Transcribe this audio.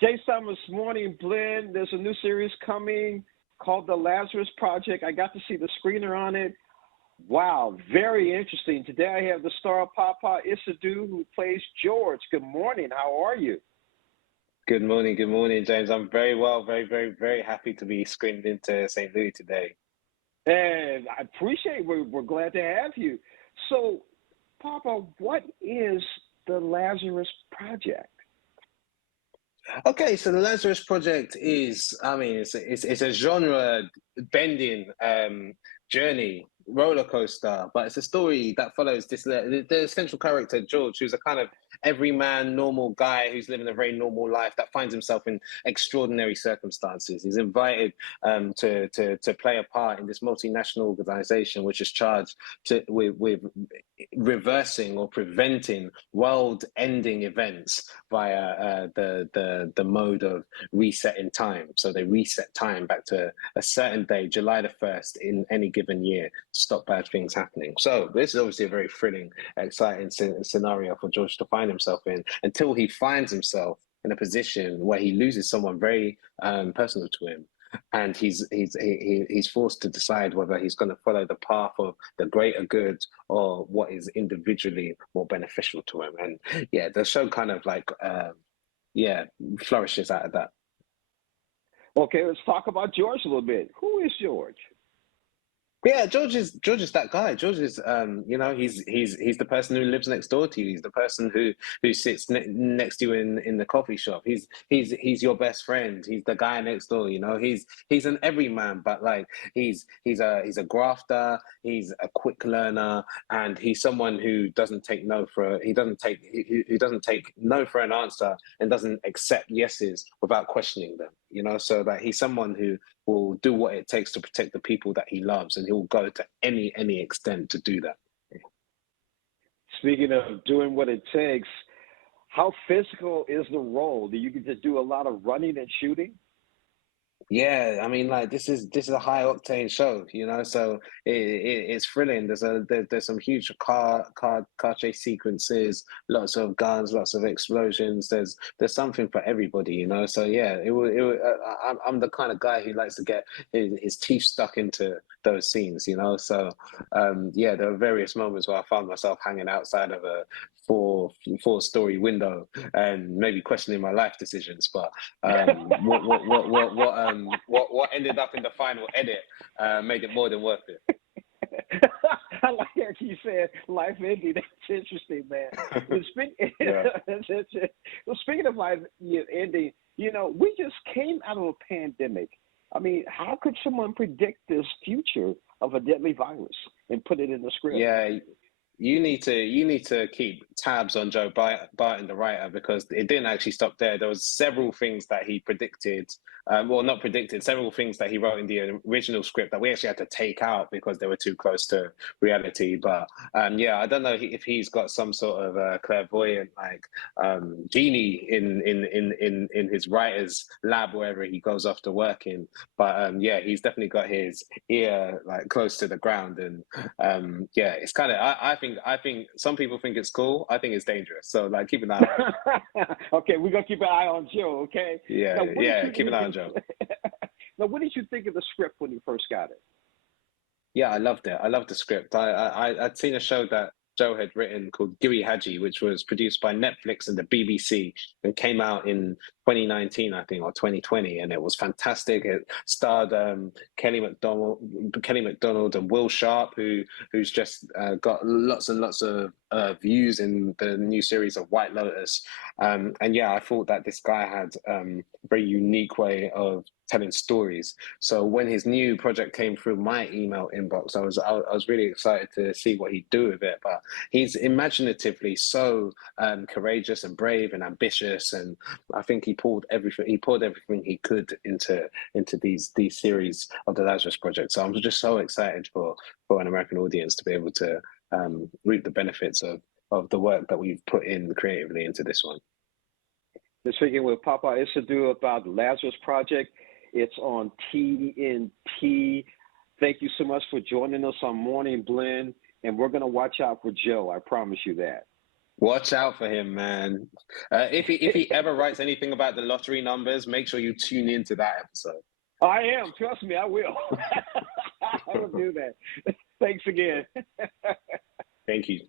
Jay Summers Morning Blend. There's a new series coming called The Lazarus Project. I got to see the screener on it. Wow, very interesting. Today I have the star Paapa Essiedu, who plays George. Good morning. How are you? Good morning, James. I'm very well, very happy to be screened into St. Louis today. And I appreciate it. We're glad to have you. So, Paapa, what is the Lazarus Project? Okay, so the Lazarus Project is, it's a genre bending journey roller coaster, but it's a story that follows the central character George, who's a kind of everyman, normal guy who's living a very normal life that finds himself in extraordinary circumstances. He's invited to play a part in this multinational organization, which is charged with reversing or preventing world-ending events via the mode of resetting time. So they reset time back to a certain day, July the 1st in any given year, to stop bad things happening. So this is obviously a very thrilling, exciting scenario for George to find himself in, until he finds himself in a position where he loses someone very personal to him. And he's forced to decide whether he's going to follow the path of the greater good or what is individually more beneficial to him. And yeah, the show kind of like flourishes out of that. Okay, let's talk about George a little bit. Who is George? Yeah, George is that guy. George is, he's the person who lives next door to you. He's the person who sits next to you in the coffee shop. He's your best friend. He's the guy next door. He's an everyman, but like he's a grafter. He's a quick learner, and he's someone who doesn't take no for no for an answer, and doesn't accept yeses without questioning them. So that he's someone who will do what it takes to protect the people that he loves, and he'll go to any extent to do that. Speaking of doing what it takes, how physical is the role? Do you get to do a lot of running and shooting? Yeah, I mean, like this is a high octane show, so it's thrilling. There's some huge car chase sequences, lots of guns, lots of explosions. There's something for everybody, So yeah, I'm the kind of guy who likes to get his teeth stuck into those scenes, So yeah, there were various moments where I found myself hanging outside of a four-story window and maybe questioning my life decisions, but what ended up in the final edit made it more than worth it. I like that you said life ending. That's interesting, man. Speaking of life ending, we just came out of a pandemic. I mean, how could someone predict this future of a deadly virus and put it in the script? Yeah. You need to keep tabs on Joe Barton, the writer, because it didn't actually stop there. There was several things that he predicted, not predicted, several things that he wrote in the original script that we actually had to take out because they were too close to reality. But yeah, I don't know if he's got some sort of clairvoyant genie in his writer's lab wherever he goes off to work in. But yeah, he's definitely got his ear like close to the ground, and yeah, it's kind of I think some people think it's cool. I think it's dangerous. So like, keep an eye on. Okay, we're gonna keep an eye on Joe. Okay. Yeah, keep an eye on Joe. Now, what did you think of the script when you first got it? Yeah, I loved it. I loved the script. I'd seen a show that Joe had written called Giri Haji, which was produced by Netflix and the BBC and came out in 2019, I think, or 2020, and it was fantastic. It starred Kelly MacDonald and Will Sharp, who's just got lots and lots of views in the new series of White Lotus. And yeah, I thought that this guy had a very unique way of telling stories. So when his new project came through my email inbox, I was really excited to see what he'd do with it. But he's imaginatively so courageous and brave and ambitious, and I think he poured everything he could into these series of the Lazarus Project. So I'm just so excited for an American audience to be able to reap the benefits of the work that we've put in creatively into this one. We're speaking with Paapa Essiedu about the Lazarus Project. It's on TNT. Thank you so much for joining us on Morning Blend, and we're going to watch out for Joe. I promise you that. Watch out for him, man. If he ever writes anything about the lottery numbers, make sure you tune into that episode. I am. Trust me, I will. I will do that. Thanks again. Thank you.